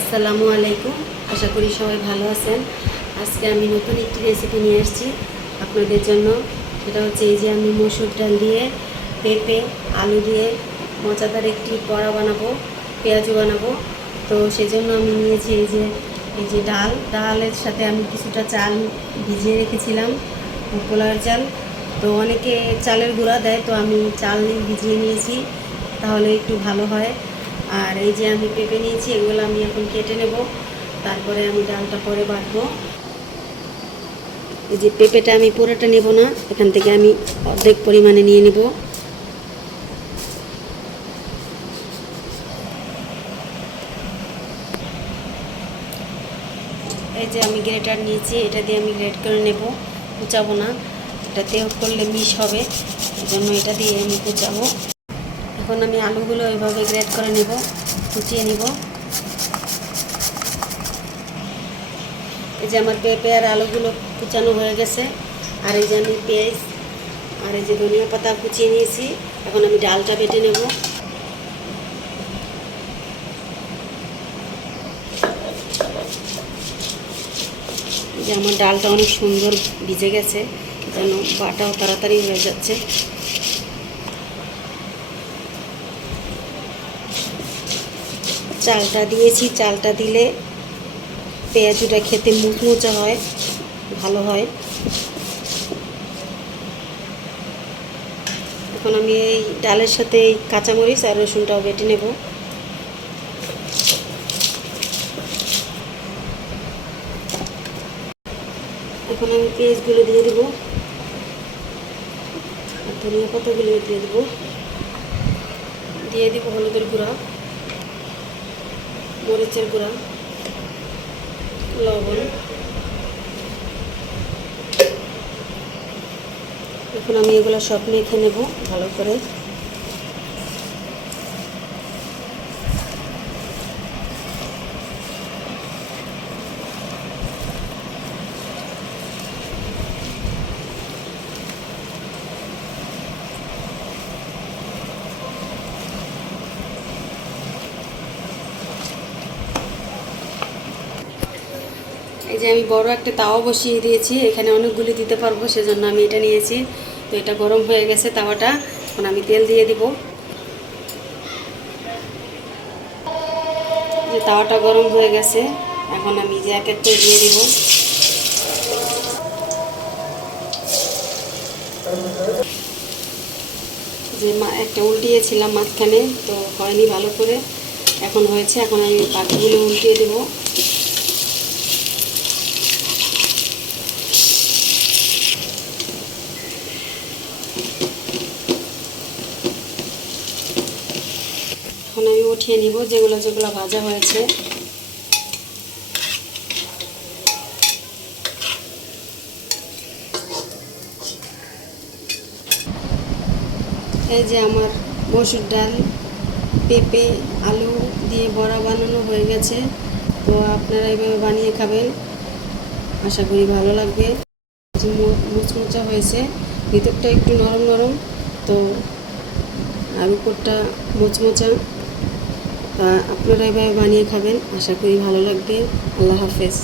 আসসালামু আলাইকুম। আশা করি সবাই ভালো আছেন। আজকে আমি নতুন একটি রেসিপি নিয়ে আসছি আপনাদের জন্য। সেটা হচ্ছে এই যে আমি মসুর ডাল দিয়ে পেঁপে আলু দিয়ে মজাদার একটি বড়া বানাবো, পেঁয়াজু বানাবো। তো সেজন্য আমি নিয়েছি এই যে ডালের সাথে আমি কিছুটা চাল ভিজিয়ে রেখেছিলাম, পোলার চাল। তো অনেকে চালের গুঁড়া দেয়, তো আমি চাল ভিজিয়ে নিয়েছি, তাহলে একটু ভালো হয়। আর এই যে আমি পেঁপে নিয়েছি, এগুলো আমি এখন কেটে নেব, তারপরে আমি ডালটা পরে বাটবো। এই যে পেঁপেটা আমি পুরোটা নেব না, এখান থেকে আমি অর্ধেক পরিমাণে নিয়ে নেব। এই যে আমি গ্রেটার নিয়েছি, এটা দিয়ে আমি গ্রেট করে নেব, কুচাবো না, এটাতে করলে মিশ হবে, এজন্য এটা দিয়ে আমি কুচাবো। এখন আমি আলুগুলো এইভাবে গ্রেট করে নেব, কুচিয়ে নেব। এই যে আমার পেঁপে আর আলুগুলো কুচানো হয়ে গেছে। আর এই যে আমি পেঁয়াজ আর এই যে ধনিয়া পাতা কুচিয়ে নিয়েছি। এখন আমি ডালটা বেটে নেব। যে আমার ডালটা অনেক সুন্দর ভিজে গেছে, যেন বাটাও তাড়াতাড়ি হয়ে যাচ্ছে। চালটা দিয়েছি, চালটা দিলে পেঁয়াজুটা খেতে মুচমুচে হয়, ভালো হয়। এখন আমি এই ডালের সাথে এই কাঁচামরিচ আর রসুনটাও বেটে নেব। এখন আমি পেঁয়াজগুলো দিয়ে দেবো আর ধনিয়া পাতাগুলো দিয়ে দেবো হলুদের গুঁড়া, মরিচের গুঁড়া, লবণ। এখন আমি এগুলো সব মেখে নেব ভালো করে। এই যে আমি বড় একটা তাওয়া বসিয়ে দিয়েছি, এখানে অনেকগুলি দিতে পারবো, সেজন্য আমি এটা নিয়েছি। তো এটা গরম হয়ে গেছে তাওয়াটা, এখন আমি তেল দিয়ে দিব। যে তাওয়াটা গরম হয়ে গেছে, এখন আমি যে এক এক করে দিয়ে দিব। যে একটা উল্টিয়েছিলাম মাঝখানে, তো হয়নি ভালো করে, এখন হয়েছে। এখন আমি বাকিগুলো উল্টিয়ে দেবো। এখন আমি উঠিয়ে নিব যেগুলো যেগুলো ভাজা হয়েছে। এই যে আমার মসুর ডাল পেঁপে আলু দিয়ে বড়া বানানো হয়ে গেছে। তো আপনারা এইভাবে বানিয়ে খাবেন, আশা করি ভালো লাগবে। মুচমুচা হয়েছে, ভিতরটা একটু নরম নরম, তো আর উপরটা মুচমুচা। আপনারা এভাবে বানিয়ে খাবেন, আশা করি ভালো লাগবে। আল্লাহ হাফেজ।